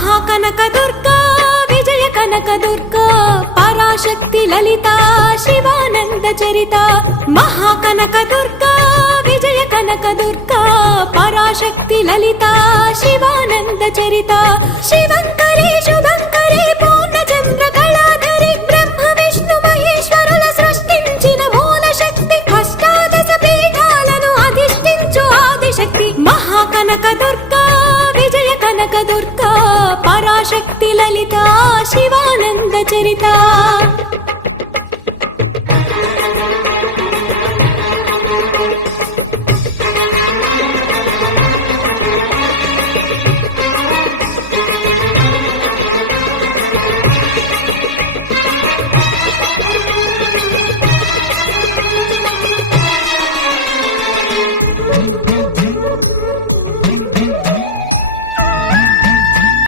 महाकनक दुर्गा विजय कनक दुर्गा पराशक्ति ललिता शिवानंद चरिता महाकनक दुर्गा विजय कनक दुर्गा पराशक्ति ललिता शिवानंद चरिता शिवंकरी शुभंकरी पूर्णचंद्र कलाधरी ब्रह्म विष्णु महेश्वरुల సృష్టించిన మూల శక్తి అష్టాదశ పీఠాలను అధిష్ఠించు ఆదిశక్తి महाकनक दुर्गा विजय कनक दुर्गा पराशक्ति ललिता शिवानंद चरिता।